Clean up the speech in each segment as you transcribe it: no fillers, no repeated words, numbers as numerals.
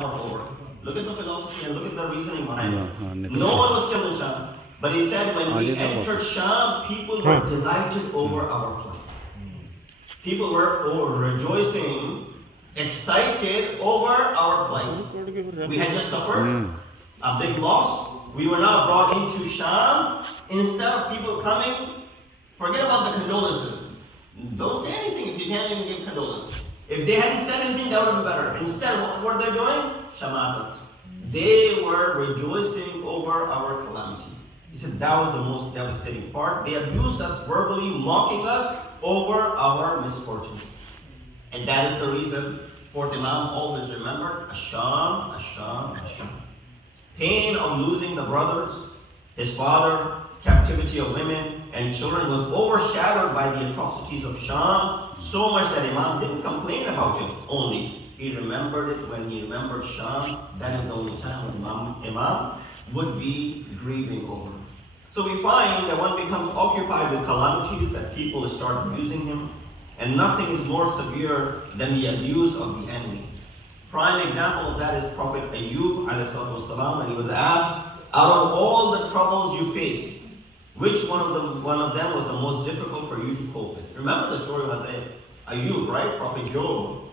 suffer over. Look at the philosophy and look at the reasoning behind it. No one was killed in Sham. But he said when we entered Sham, people were delighted over our plight. People were rejoicing, excited over our plight. We had just suffered a big loss. We were now brought into Sham. Instead of people coming, forget about the condolences. Don't say anything if you can't even give condolences. If they hadn't said anything, that would have been better. Instead, what were they doing? Shamatat. They were rejoicing over our calamity. He said that was the most devastating part. They abused us verbally, mocking us over our misfortune. And that is the reason for the Imam always remembered Asham, Asham, Asham. Pain of losing the brothers, his father, captivity of women and children was overshadowed by the atrocities of Sham, so much that Imam didn't complain about it only. He remembered it when he remembered Sham. That is the only time when Imam would be grieving over. So we find that one becomes occupied with calamities, that people start abusing him, and nothing is more severe than the abuse of the enemy. Prime example of that is Prophet Ayyub والسلام, when he was asked, out of all the troubles you faced, which one of them was the most difficult for you to cope with? Remember the story of Ayyub, right? Prophet Job.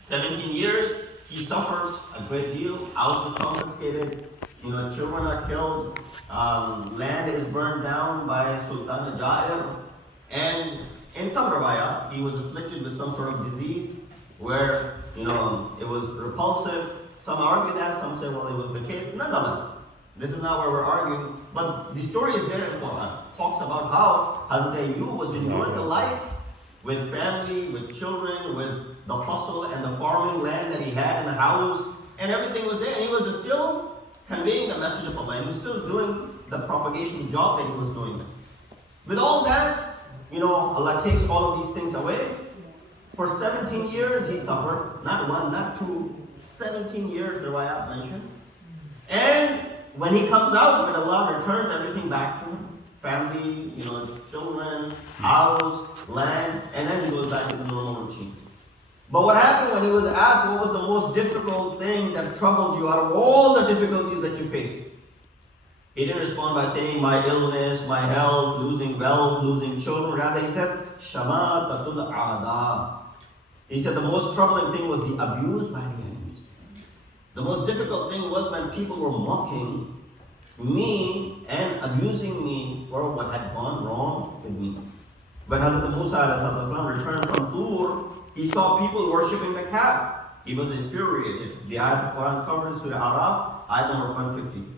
17 years, he suffers a great deal. House is confiscated. Children are killed. Land is burned down by Sultan Jair. And in some riwayah, he was afflicted with some sort of disease where, it was repulsive. Some argue that, some say, well, it was the case. Nonetheless, this is not where we're arguing, but the story is there in the Quran. It talks about how Hazrat Ayyub was enjoying the life with family, with children, with the hustle and the farming land that he had in the house, and everything was there. And he was still conveying the message of Allah. He was still doing the propagation job that he was doing. With all that, Allah takes all of these things away. For 17 years he suffered, not one, not two, 17 years, the riwayat mentioned. And when he comes out, when Allah returns everything back to him, family, children, house, land, and then he goes back to the normal routine. But what happened when he was asked what was the most difficult thing that troubled you out of all the difficulties that you faced? He didn't respond by saying my illness, my health, losing wealth, losing children. Rather he said, Shamatatul Aada. He said the most troubling thing was the abuse by the enemies. The most difficult thing was when people were mocking me and abusing me for what had gone wrong with me. When Hazrat Musa returned from Tur, he saw people worshipping the calf. He was infuriated. The ayat of Quran covers Surah Araf, ayat number 150.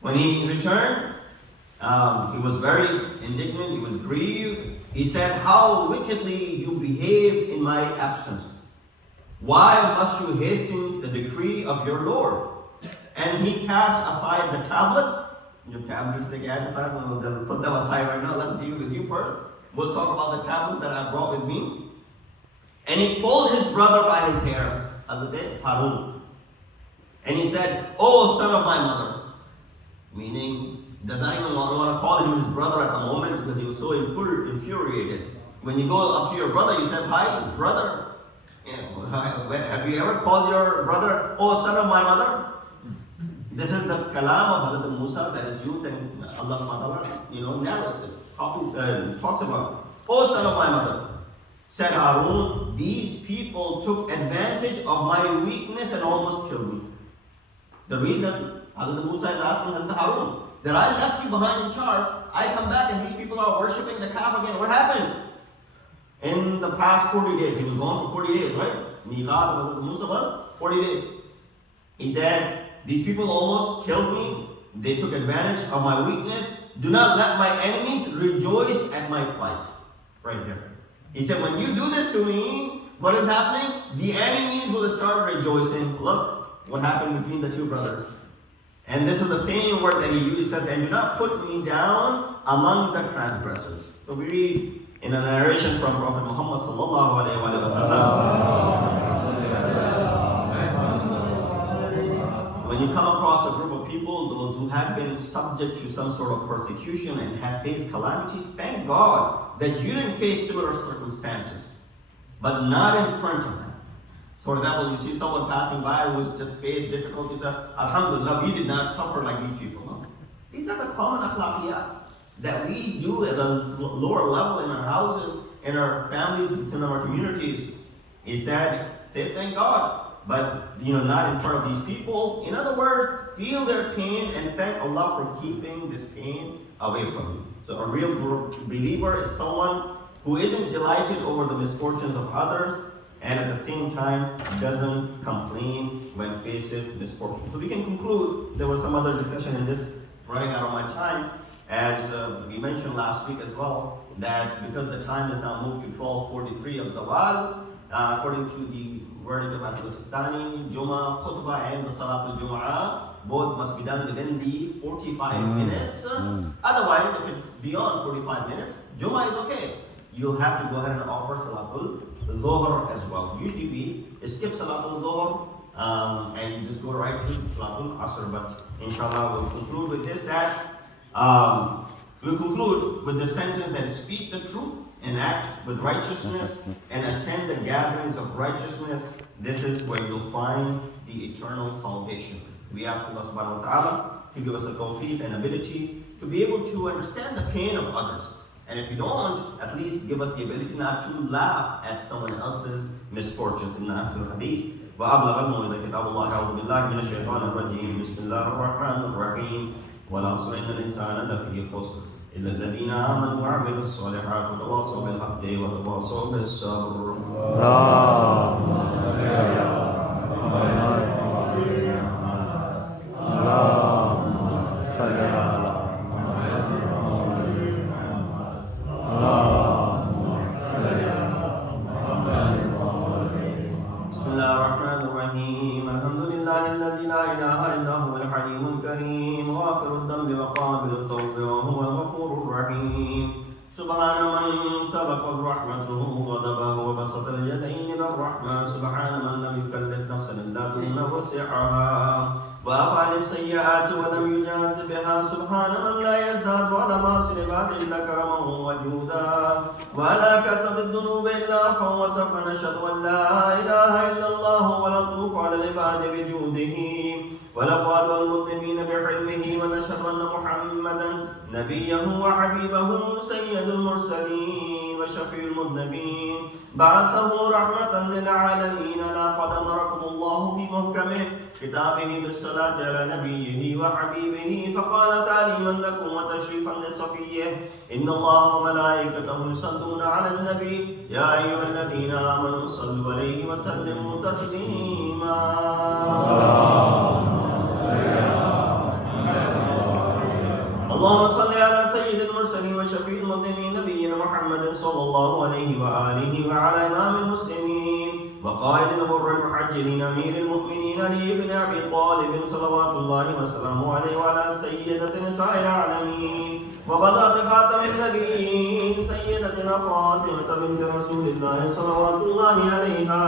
When he returned, he was very indignant, he was grieved. He said, how wickedly you behaved in my absence. Why must you hasten the decree of your Lord? And he cast aside the tablets. Your tablets they get aside, we'll put them aside right now. Let's deal with you first. We'll talk about the tablets that I brought with me. And he pulled his brother by his hair, Hazrat Harun. And he said, oh son of my mother. Meaning, does not even want to call him his brother at the moment because he was so infuriated. When you go up to your brother, you say, hi, brother. Have you ever called your brother, oh son of my mother? This is the kalam of Hazrat Musa that is used and Allah narrates it, talks about it. Oh son of my mother, said Harun, these people took advantage of my weakness and almost killed me. The reason Hazrat Musa is asking Hazrat Harun, that I left you behind in charge, I come back and these people are worshipping the calf again. What happened? In the past 40 days, he was gone for 40 days, right? Miqat of Hazrat Musa was 40 days. He said, these people almost killed me. They took advantage of my weakness. Do not let my enemies rejoice at my plight. Right here. He said, when you do this to me, what is happening? The enemies will start rejoicing. Look what happened between the two brothers. And this is the same word that he used. He says, and do not put me down among the transgressors. So we read in a narration from Prophet Muhammad sallallahu alaihi wasallam. When you come across a group of people, those who have been subject to some sort of persecution and have faced calamities, thank God that you didn't face similar circumstances, but not in front of them. For example, you see someone passing by who's just faced difficulties. Alhamdulillah, we did not suffer like these people. No? These are the common akhlaqiyat that we do at a lower level in our houses, in our families, it's in our communities. He said, say thank God, but not in front of these people. In other words, feel their pain and thank Allah for keeping this pain away from you. So a real believer is someone who isn't delighted over the misfortunes of others and at the same time doesn't complain when faces misfortune. So we can conclude, there was some other discussion in this, running out of my time, as we mentioned last week as well, that because the time is now moved to 12:43 of Zawal, according to the verdict of Al-Sistani, Jummah, Khutbah and the Salat al-Jum'ah, both must be done within the 45 minutes. Otherwise, if it's beyond 45 minutes, Jummah is okay. You'll have to go ahead and offer Salatul Dhuhr as well. Usually we skip Salatul Dhuhr and you just go right to Salatul Asr. But inshallah we'll conclude with this, that we'll conclude with the sentence that speak the truth and act with righteousness and attend the gatherings of righteousness. This is where you'll find the eternal salvation. We ask Allah subhanahu wa ta'ala to give us a tawfiq and ability to be able to understand the pain of others. And if you don't, at least give us the ability not to laugh at someone else's misfortunes. In the answer hadith, وَأَبْلَغَ الْمُوِذَ كِتَابُ اللَّهِ أَعُوذُ بِاللَّهِ مِنَ الشَّيْطَانِ الرَّجِيمِ بِسْمِ اللَّهِ الرَّحْمَنِ الرَّحِيمِ وَالْعَصْرِ إِنَّ الْإِنسَانَ لَفِي خُسْرٍ إِلَّا الَّذِينَ آمَنُوا وَعَمِلُوا الصَّالِحَاتِ وَتَوَاصَوْا بِالْحَقِّ وَتَوَاصَوْا بِالصَّبْرِ. سبحان من سبقت رحمته غضبه وبسط اليدين بالرحمة. سبحان من لم يكلف نفسا إلا دون وسعها وأفعل السيئات ولم يجاز بها. سبحان من لا يزداد على معصية العباد إلا كرما وجودا ولا كثرة الذنوب إلا عفوا وسفا. نشهد أن لا إله إلا الله ولطوف على العباد بجوده ولقاد المذنبين بحلمه. ونشهد أن محمدا نبيه وحبيبه سيد المرسلين وشفيع المذنبين بعثه رحمة للعالمين. لقد أمركم الله في محكمه كتابه بالصلاة على نبيه وحبيبه فقال تعليما لكم وتشريفا لصفيه إن الله وملائكته يصلون على النبي يا أيها الذين آمنوا صلوا عليه وسلموا تسليما. اللهم صل على سيد المرسلين وشفيع المذنبين نبينا محمد صلى الله عليه وآله وعلى إمام المسلمين وقائد الغر المحجلين أمير المؤمنين علي بن أبي طالب صلوات الله وسلامه عليه وعلى سيدة نساء العالمين وبذات خاتم النبيين سيدتنا فاطمة بنت رسول الله صلوات الله عليها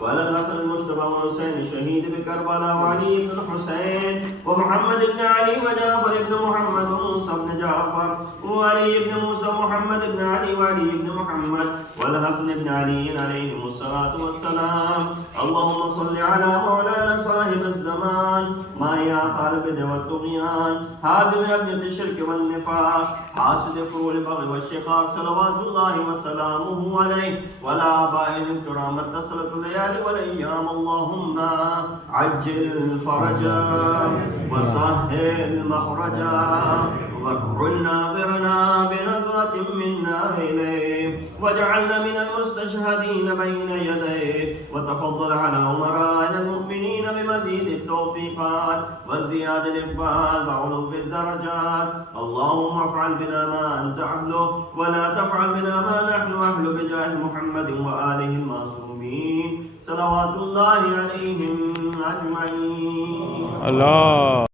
وعلى الحسن المجتبى والحسين الشهيد بكربلاء وعلي بن الحسين ومحمد بن علي وجعفر بن محمد وموسى بن جعفر وعلي بن موسى محمد بن علي وعلي بن محمد والحسن بن علي عليهم الصلاة والسلام. اللهم صل على مولانا صاحب الزمان مايا البدع والطغيان هادم أبنية الشرك والنفاق حاسد فروع البغي والشقاق صلوات الله وسلامه عليه وعلى آبائه الكرام اتصلت الليالي والأيام. اللهم عجل فرجا وسهل مخرجا واكحل ناظرنا بنظرة منا إليه واجعلنا من المستشهدين بين يديه وتفضل على أمراء المؤمنين بمزيد التوفيقات وازدياد الإقبال وعلو الدرجات. اللهم افعل بنا ما أنت أهله ولا تفعل بنا ما نحن أهله بجاه محمد وآله المعصومين صلوات الله عليهم أجمعين. الله